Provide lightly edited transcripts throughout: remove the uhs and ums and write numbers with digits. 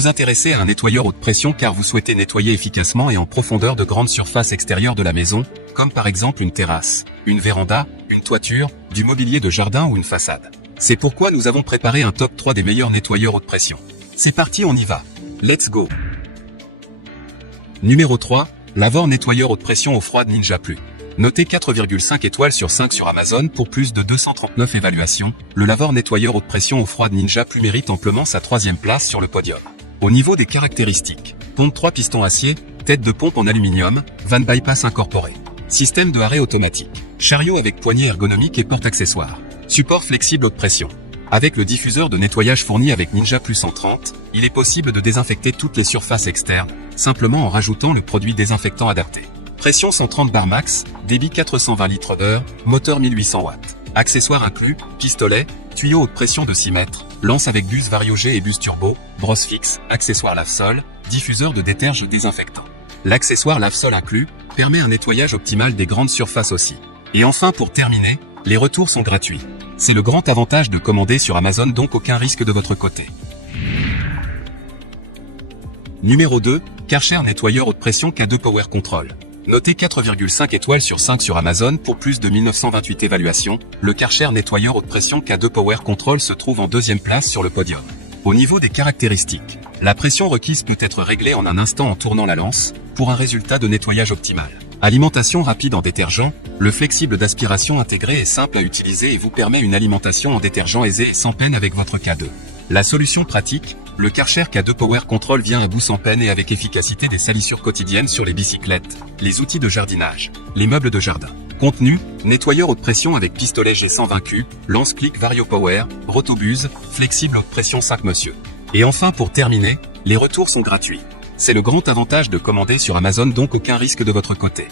vous intéressez à un nettoyeur haute pression car vous souhaitez nettoyer efficacement et en profondeur de grandes surfaces extérieures de la maison, comme par exemple une terrasse, une véranda, une toiture, du mobilier de jardin ou une façade. C'est pourquoi nous avons préparé un top 3 des meilleurs nettoyeurs haute pression. C'est parti, on y va. Let's go. Numéro 3, Lavor nettoyeur haute pression eau froide Ninja Plus. Noté 4,5 étoiles sur 5 sur Amazon pour plus de 239 évaluations, le Lavor nettoyeur haute pression eau froide Ninja Plus mérite amplement sa 3e place sur le podium. Au niveau des caractéristiques, pompe 3 pistons acier, tête de pompe en aluminium, van bypass incorporé. Système de arrêt automatique, chariot avec poignée ergonomique et porte accessoire. Support flexible haute pression. Avec le diffuseur de nettoyage fourni avec Ninja Plus 130, il est possible de désinfecter toutes les surfaces externes, simplement en rajoutant le produit désinfectant adapté. Pression 130 bar max, débit 420 litres d'heure, moteur 1800 watts. Accessoires inclus, pistolet, tuyau haute pression de 6 mètres, lance avec bus Vario-G et bus turbo, brosse fixe, accessoire lave-sol, diffuseur de déterge désinfectant. L'accessoire lave-sol inclus, permet un nettoyage optimal des grandes surfaces aussi. Et enfin pour terminer, les retours sont gratuits. C'est le grand avantage de commander sur Amazon, donc aucun risque de votre côté. Numéro 2, Karcher nettoyeur haute pression K2 Power Control. Noté 4,5 étoiles sur 5 sur Amazon pour plus de 1928 évaluations, le Karcher nettoyeur haute pression K2 Power Control se trouve en 2e place sur le podium. Au niveau des caractéristiques, la pression requise peut être réglée en un instant en tournant la lance, pour un résultat de nettoyage optimal. Alimentation rapide en détergent, le flexible d'aspiration intégré est simple à utiliser et vous permet une alimentation en détergent aisée et sans peine avec votre K2. La solution pratique, le Karcher K2 Power Control vient à bout sans peine et avec efficacité des salissures quotidiennes sur les bicyclettes, les outils de jardinage, les meubles de jardin. Contenu, nettoyeur haute pression avec pistolet G120Q, lance-clic Vario Power, rotobuse, flexible haute pression 5 monsieur. Et enfin pour terminer, les retours sont gratuits. C'est le grand avantage de commander sur Amazon, donc aucun risque de votre côté.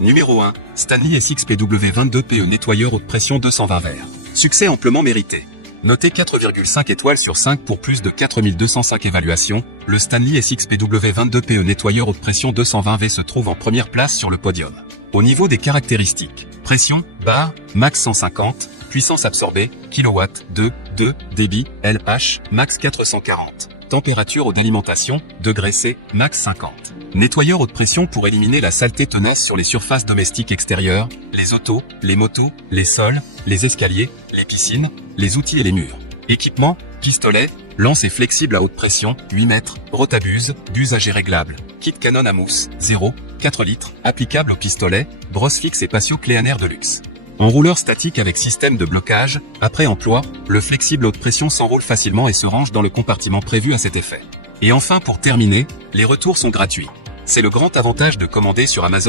Numéro 1, Stanley SX-PW22PE nettoyeur haute pression 220 verres. Succès amplement mérité. Noté 4,5 étoiles sur 5 pour plus de 4205 évaluations, le Stanley SX-PW22PE nettoyeur haute pression 220 V se trouve en première place sur le podium. Au niveau des caractéristiques, pression, bar, max 150, puissance absorbée, kW, 2, débit, LH, max 440. Température haute d'alimentation, degré C, max 50. Nettoyeur haute pression pour éliminer la saleté tenace sur les surfaces domestiques extérieures, les autos, les motos, les sols, les escaliers, les piscines, les outils et les murs. Équipement, pistolet, lance et flexible à haute pression, 8 mètres, rotabuse, d'usage réglable. Kit Canon à mousse, 0, 4 litres, applicable au pistolet, brosse fixe et patio clé en air de luxe. Enrouleur statique avec système de blocage, après emploi, le flexible haute pression s'enroule facilement et se range dans le compartiment prévu à cet effet. Et enfin pour terminer, les retours sont gratuits. C'est le grand avantage de commander sur Amazon.